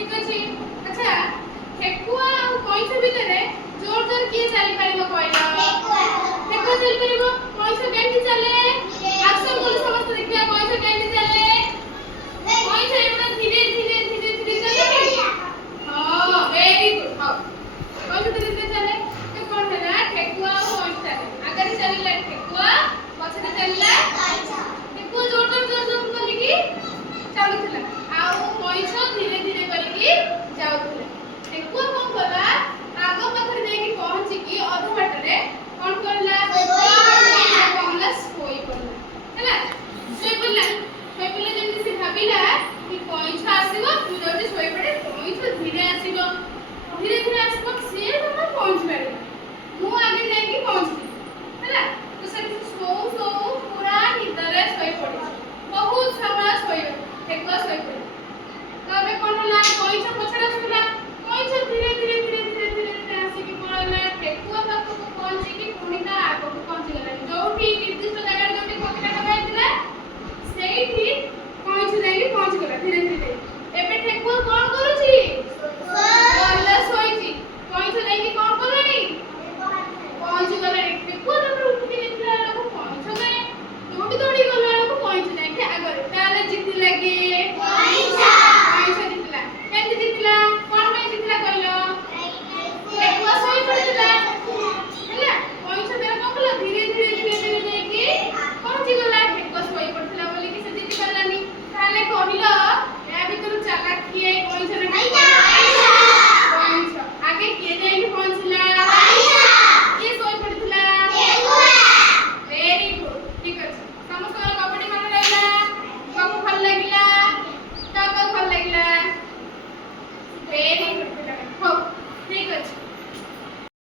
ठीक अछि। अच्छा ठेकुआ और कइसे भितरे जोर जोर किए चली परिबो कहला ठेकुआ चली परिबो कइसे केंति चले एक्शन बोल समस्त देखिया कइसे केंति चले कइसे एटा धीरे धीरे धीरे धीरे चले हां वेरी गुड हां कइसे धीरे धीरे चले तो कोन हैला ठेकुआ और कइसे चले आगे चलिला ठेकुआ पछे चलिला ठेकुआ जोर जोर कलिकी चालुथिला आउ कइसे धीरे धीरे कलिकी जाउथिला ठेकुआ कोन कला आगो पाखरे जाई पहुंची की अध बाटरे कोन करला कमला सोई पड़ला हैला सोई पड़ला जेंति से भाबिला कि कइसे आसीबो तू जल्दी सोई पड़े कइसे धीरे आसीबो धीरे धीरे आसीबो से तम पहुंच पारे मु आगे जाई की पहुंची हैला तो से सो सो पूरा निदरे सोई पड़ी बहुत समय सोई ठेकुआ सोई पड़े तबे कोन होला कइसे पछरा सुला कइसे धीरे धीरे धीरे धीरे धीरे धीरे आसी की पड़ला ठेकुआ पाखो को पहुंची की पुनिता आगो को पहुंची गला जोठी निर्दिष्ट जगह जोठी पकड़ा लगाइतिला सेठी कइसे जाई पहुंच गला धीरे धीरे